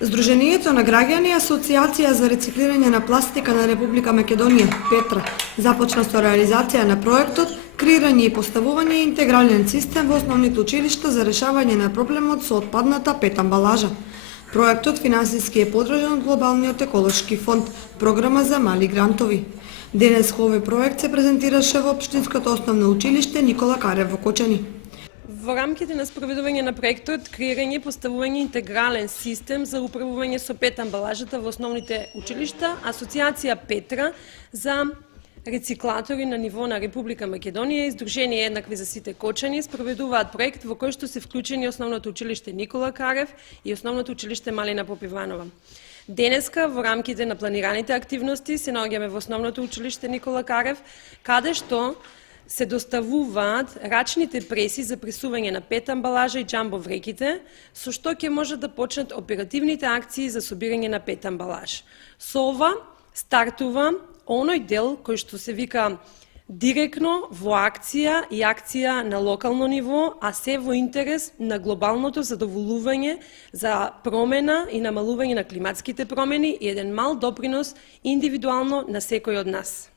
Сдруженијето на граѓани и Асоцијација за рециклирање на пластика на Република Македонија, Петра, започна со реализација на проектот креирање и поставување интегрален систем во основните училишта за решавање на проблемот со отпадната пет амбалажа. Проектот финансиски е подржан од Глобалниот еколошки фонд, програма за мали грантови. Денес овој проект се презентираше во Општинското основно училиште Никола Карев во Кочани. Во рамките на спроведување на проектот креирање и поставување интегрален систем за управување со пет амбалажата во основните училишта, Асоцијација Петра за рециклатори на ниво на Република Македонија и Сдружение Еднакви за сите Кочани спроведуваат проект во кој што се вклучени основното училиште Никола Карев и основното училиште Малина Попиванова. Денеска во рамките на планираните активности се наоѓаме во основното училиште Никола Карев, каде што се доставуваат рачните преси за пресување на пет амбалажа и џамбо вреките, со што ќе можат да почнат оперативните акции за собирање на пет амбалаж. Со ова стартува оној дел кој што се вика директно во акција и акција на локално ниво, а се во интерес на глобалното задоволување за промена и намалување на климатските промени и еден мал допринос индивидуално на секој од нас.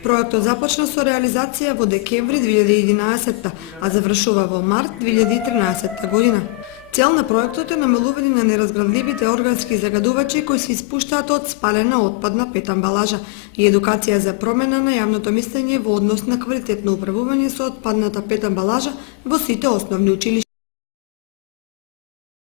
Проектот започна со реализација во декември 2011, а завршува во март 2013 година. Цел на проектот е намалување на неразградливите органски загадувачи кои се испуштаат од спалена отпадна пет амбалажа и едукација за промена на јавното мислење во однос на квалитетно управување со отпадната пет амбалажа во сите основни училишта.